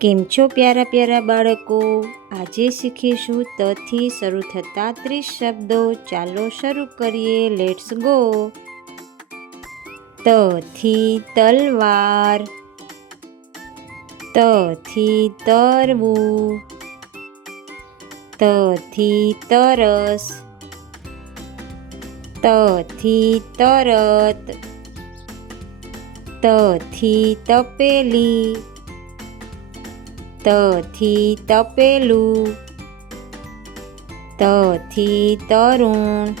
કેમ છો પ્યારા પ્યારા બાળકો? આજે શીખીશું ત થી શરૂ થતા 30 શબ્દો. ચાલો શરૂ કરીએ. Let's go. ત થી તલવાર, ત થી તરવું, ત થી તરસ, ત થી તરત, ત થી તપેલી, ત થી તપેલું, ત થી તરુણ,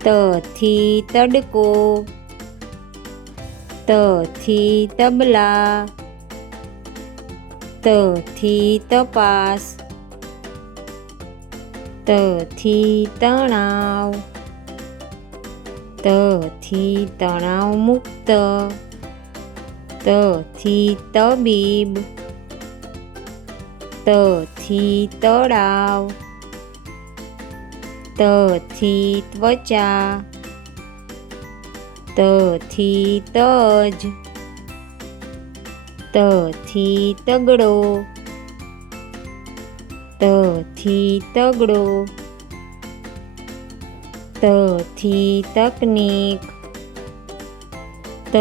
ત થી તડકો, ત થી તબલા, ત થી તપાસ, ત થી તણાવ, ત થી તણાવ મુક્ત, ત થી તબીબ, ત થી તળાવ, ત થી ત્વચા, ત થી તજ, ત થી તગડો, ત થી તગડો, ત થી તકનીક, ત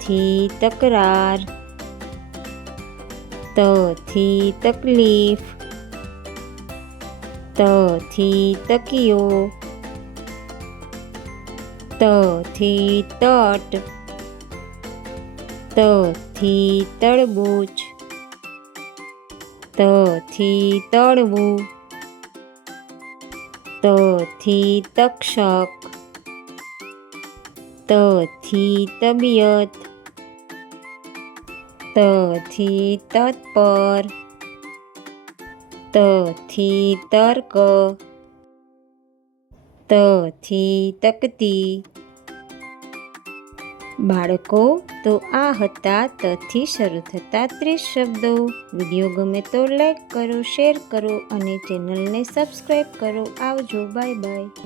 થી તકરાર, ત થી તકલીફ, ત થી તકિયો, ત થી તટ, ત થી તરબૂચ, ત થી તળવું, ત થી તક્ષક, ત થી તબિયત, ત થી તત્પર, ત થી તર્ક, ત થી તકતી. બાળકો, તો આ હતા ત થી શરૂ થતા 30 શબ્દો. વિડીયો ગમે તો લાઈક કરો, શેર કરો અને ચેનલને સબસ્ક્રાઈબ કરો. આવજો. Bye bye.